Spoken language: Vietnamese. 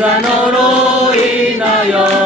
が呪いなよ。